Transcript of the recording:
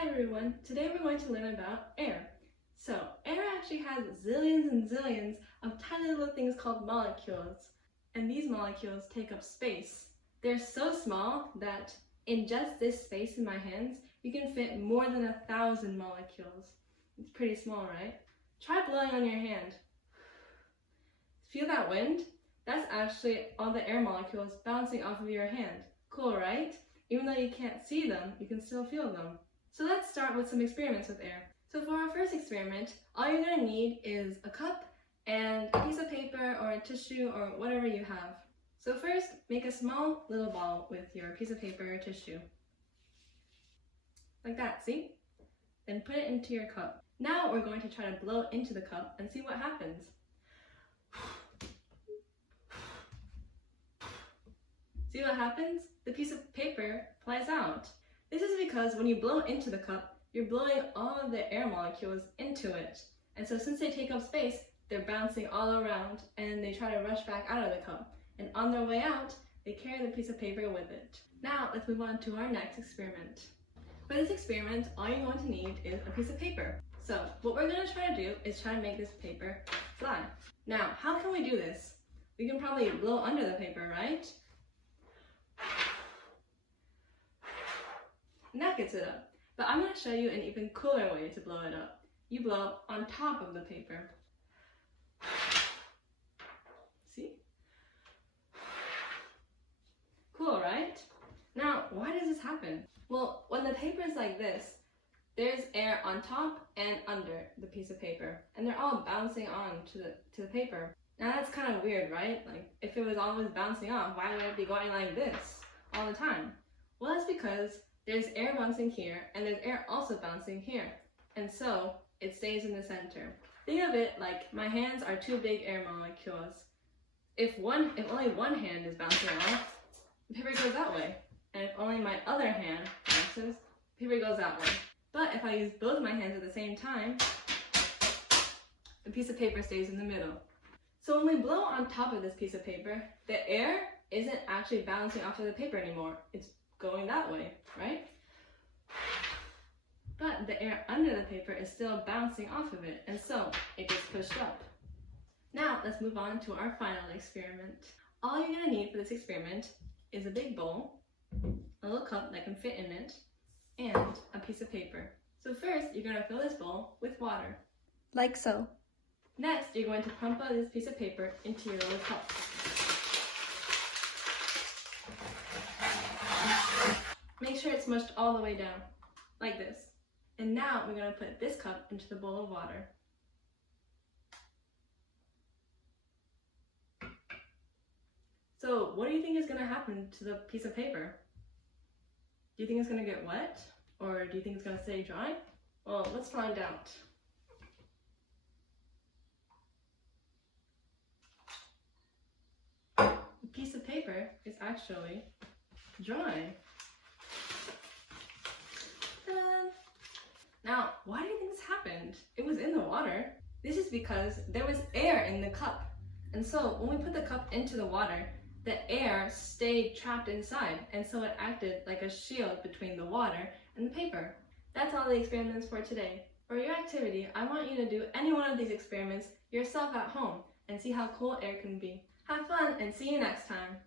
Hi everyone, today we're going to learn about air. So, air actually has zillions and zillions of tiny little things called molecules. And these molecules take up space. They're so small that in just this space in my hands, you can fit more than 1,000 molecules. It's pretty small, right? Try blowing on your hand. Feel that wind? That's actually all the air molecules bouncing off of your hand. Cool, right? Even though you can't see them, you can still feel them. So let's start with some experiments with air. So for our first experiment, all you're going to need is a cup and a piece of paper or a tissue or whatever you have. So first, make a small little ball with your piece of paper or tissue. Like that, see? Then put it into your cup. Now we're going to try to blow into the cup and see what happens. See what happens? The piece of paper flies out. This is because when you blow into the cup, you're blowing all of the air molecules into it. And so since they take up space, they're bouncing all around and they try to rush back out of the cup. And on their way out, they carry the piece of paper with it. Now let's move on to our next experiment. For this experiment, all you're going to need is a piece of paper. So what we're going to try to do is try to make this paper fly. Now, how can we do this? We can probably blow under the paper, right? And that gets it up. But I'm going to show you an even cooler way to blow it up. You blow on top of the paper. See? Cool, right? Now, why does this happen? Well, when the paper is like this, there's air on top and under the piece of paper, and they're all bouncing on to the paper. Now that's kind of weird, right? Like, if it was always bouncing off, why would it be going like this all the time? Well, that's because there's air bouncing here, and there's air also bouncing here. And so, it stays in the center. Think of it like my hands are two big air molecules. If only one hand is bouncing off, the paper goes that way. And if only my other hand bounces, the paper goes that way. But if I use both my hands at the same time, the piece of paper stays in the middle. So when we blow on top of this piece of paper, the air isn't actually bouncing off of the paper anymore. It's going that way, right? But the air under the paper is still bouncing off of it, and so it gets pushed up. Now let's move on to our final experiment. All you're going to need for this experiment is a big bowl, a little cup that can fit in it, and a piece of paper. So first, you're going to fill this bowl with water. Like so. Next, you're going to pump out this piece of paper into your little cup. Make sure it's smushed all the way down, like this. And now we're going to put this cup into the bowl of water. So what do you think is going to happen to the piece of paper? Do you think it's going to get wet? Or do you think it's going to stay dry? Well, let's find out. The piece of paper is actually dry. Now, why do you think this happened? It was in the water. This is because there was air in the cup. And so when we put the cup into the water, the air stayed trapped inside, and so it acted like a shield between the water and the paper. That's all the experiments for today. For your activity, I want you to do any one of these experiments yourself at home and see how cool air can be. Have fun and see you next time.